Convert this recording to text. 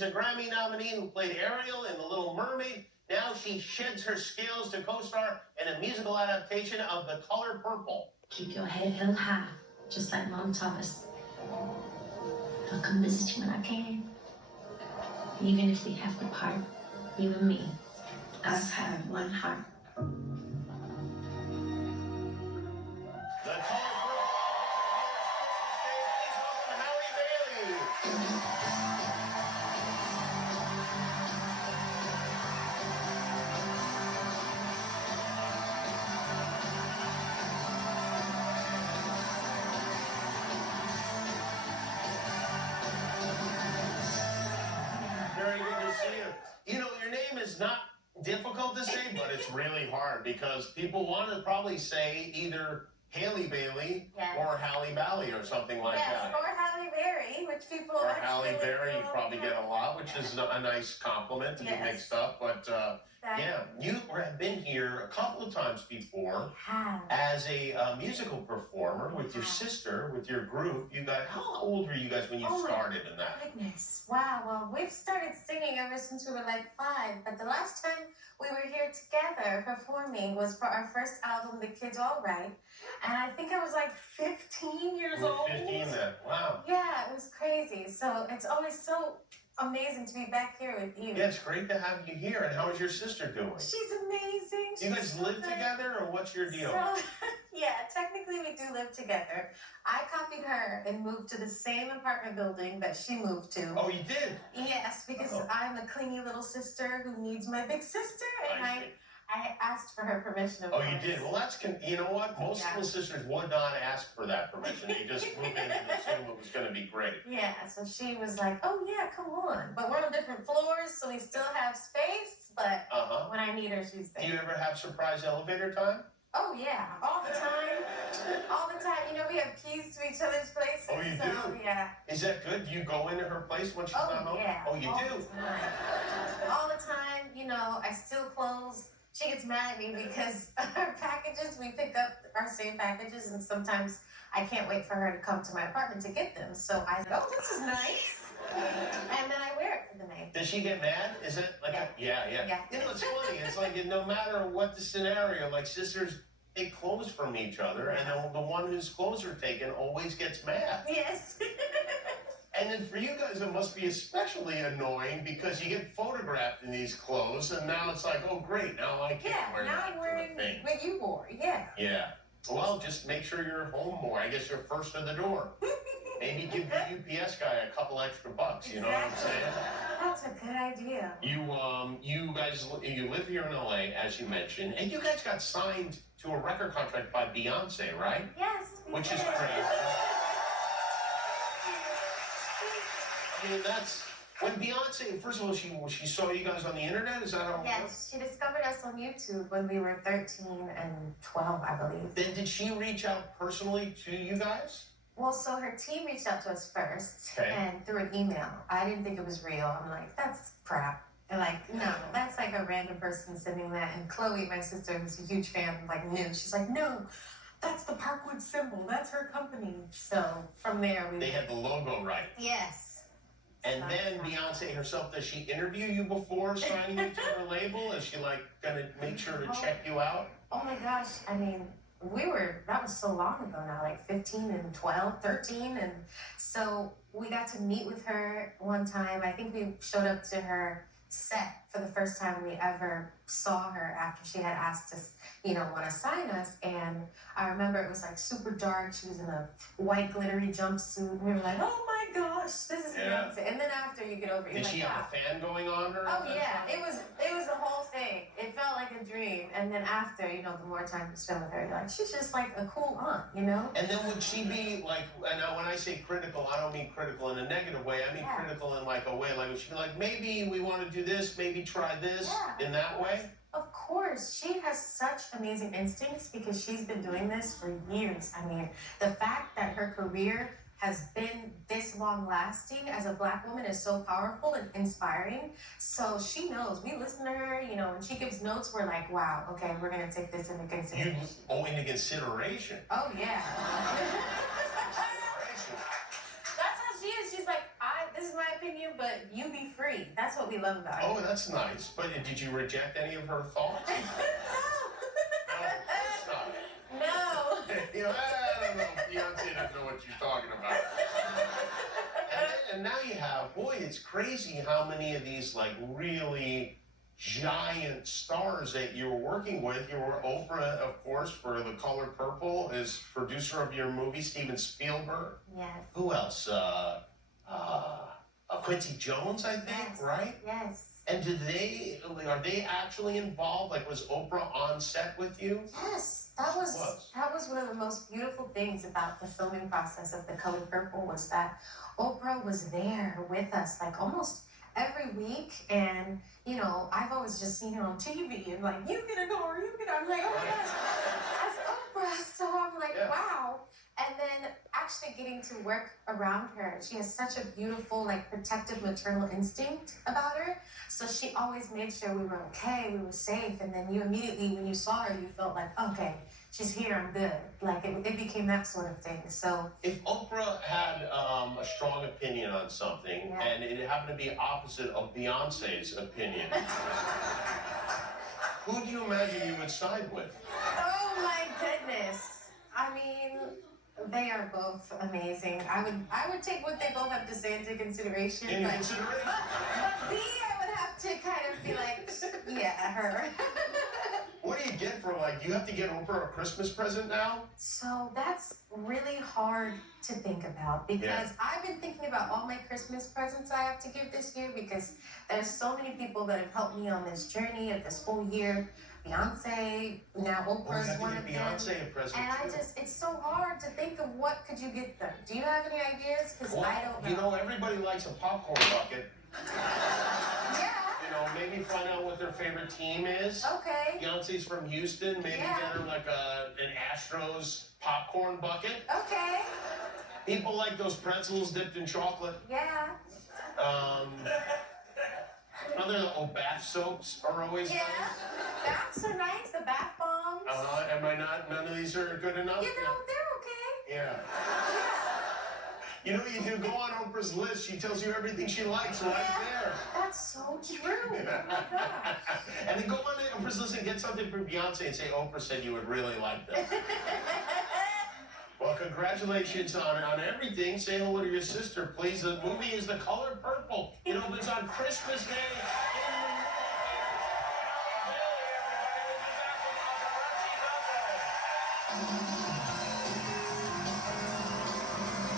She's a Grammy nominee who played Ariel in The Little Mermaid. Now she sheds her scales to co-star in a musical adaptation of The Color Purple. Keep your head held high, just like Mom taught us. I'll come visit you when I can. Even if we have to part, you and me, us have one heart. The Color Purple. Please welcome Halle Bailey. Very good to see you. You know, your name is not difficult to say, but it's really hard because people want to probably say either Halle Bailey or Halle Bailey or something like that. Or Halle Berry, which people or Halle Berry, you probably get a lot, which is a nice compliment to be mixed up. But yeah, you have been here a couple of times before as a musical performer with your sister, with your group. You guys, how old were you guys when you started in that? Goodness, wow. Well, we've started singing ever since we were like 5, but the last time we were here together performing was for our first album, The Kids All Right. And I think I was like 15 years old. 15 then, wow. Yeah, it was crazy. So it's always so amazing to be back here with you. Yeah, it's great to have you here. And how is your sister doing? She's amazing. You guys live together, or what's your deal? So, yeah, technically we do live together. I copied her and moved to the same apartment building that she moved to. Oh, you did? Yes, because I'm a clingy little sister who needs my big sister, and I asked for her permission. Oh, you did? Well, that's, you know what? Most little sisters would not ask for that permission. They just moved in and assumed it was going to be great. Yeah, so she was like, oh, yeah, come on. But we're on different floors, so we still have space, but when I need her, she's there. Do you ever have surprise elevator time? Oh, yeah, all the time. All the time. You know, we have keys to each other's places. Oh, you do? Yeah. Is that good? Do you go into her place when she's not home? Yeah. Oh, you do? All the time. You know, I steal clothes. She gets mad at me because our packages, we pick up our same packages, and sometimes I can't wait for her to come to my apartment to get them. So I say, oh, this is nice. And then I wear it for the night. Does she get mad? Is it like yeah. You know, it's funny. It's like no matter what the scenario, like sisters take clothes from each other, and the one whose clothes are taken always gets mad. Yes. And then for you guys, it must be especially annoying because you get photographed in these clothes, and now it's like, oh, great, now I can't wear that. Yeah, now I'm wearing what you wore, Yeah. Well, just make sure you're home more. I guess you're first to the door. Maybe give the UPS guy a couple extra bucks, you know what I'm saying? That's a good idea. You guys, you live here in LA, as you mentioned, and you guys got signed to a record contract by Beyonce, right? Yes. Which is crazy. I mean, that's when Beyonce, first of all, she saw you guys on the internet. Is that how it Yes, was? she discovered us on YouTube when we were 13 and 12, I believe. Then did she reach out personally to you guys? Well, so her team reached out to us first and through an email. I didn't think it was real. I'm like, that's crap. And like, no, that's like a random person sending that. And Chloe, my sister, who's a huge fan, like knew. She's like, no, that's the Parkwood symbol. That's her company. So from there, They had the logo right. Yes. And then Beyonce herself, does she interview you before signing you to her label? Is she like gonna make sure to check you out? Oh my gosh, I mean, that was so long ago now, like 15 and 12, 13. And so we got to meet with her one time. I think we showed up to her set for the first time we ever saw her after she had asked us, want to sign us. And I remember it was like super dark. She was in a white glittery jumpsuit. And we were like, oh my gosh, this is Beyonce. And then after you get over it, Did she have a fan going on her? Oh yeah, it was a whole thing. It felt like a dream. And then after, the more time you spend with her, you're like, she's just like a cool aunt, And then would she be like, and when I say critical, I don't mean critical in a negative way. I mean critical in like a way, like would she be like, maybe we want to do this, maybe try this in that way? Of course, she has such amazing instincts because she's been doing this for years. I mean, the fact that her career has been this long lasting as a Black woman is so powerful and inspiring. So she knows. We listen to her, when she gives notes, we're like, wow, okay, we're going to take this into consideration. Into consideration? Oh, yeah. That's how she is. She's like, this is my stepping you, but you be free. That's what we love about her. Oh, that's nice. But did you reject any of her thoughts? No. You know, I don't know. Beyonce doesn't know what she's talking about. And now you have, boy, it's crazy how many of these like really giant stars that you were working with. You were Oprah, of course, for The Color Purple, as producer of your movie, Steven Spielberg. Yes. Who else? Quincy Jones, I think, Yes. right? Yes. And are they actually involved? Like, was Oprah on set with you? Yes. That was one of the most beautiful things about the filming process of The Color Purple was that Oprah was there with us like almost every week. And, you know, I've always just seen her on TV and like, you get a door, you get a... I'm like, oh my gosh, that's Oprah. So I'm like, Yeah. wow. And then actually getting to work around her, she has such a beautiful, like, protective maternal instinct about her. So she always made sure we were okay, we were safe. And then you immediately, when you saw her, you felt like, okay, she's here, I'm good. Like, it became that sort of thing. So If Oprah had a strong opinion on something, Yeah. and it happened to be opposite of Beyonce's opinion, who do you imagine you would side with? oh my goodness. I mean, they are both amazing. I would take what they both have to say into consideration. In But consideration? B, I would have to kind of be like, yeah, her. What do you get for, like, you have to get Oprah a Christmas present now? So that's really hard to think about because Yeah. I've been thinking about all my Christmas presents I have to give this year because there's so many people that have helped me on this journey of this whole year. Beyonce, now Oh, you Oprah's have to one get of them. Beyonce a present, And too. it's so hard to think of what could you get them. Do you have any ideas? Because Well, I don't know. you know, everybody likes a popcorn bucket. Yeah, You know, maybe find out what their favorite team is. okay, Beyonce's from Houston. Maybe Yeah. get her like an Astros popcorn bucket. okay, People like those pretzels dipped in chocolate. yeah, Bath soaps are always yeah. nice. Baths are nice, the bath bombs. Am I not? None of these are good enough? You know, they're okay. Yeah. Yeah. You know what you do? Go on Oprah's list. She tells you everything she likes right there. That's so true. Oh my gosh. And then go on Oprah's list and get something from Beyonce and say, Oprah said you would really like this. Well, congratulations on everything. Say hello to your sister, please. The movie is The Color Purple. It opens on Christmas Day in the movie theaters. Everybody, we'll be back with paparazzi.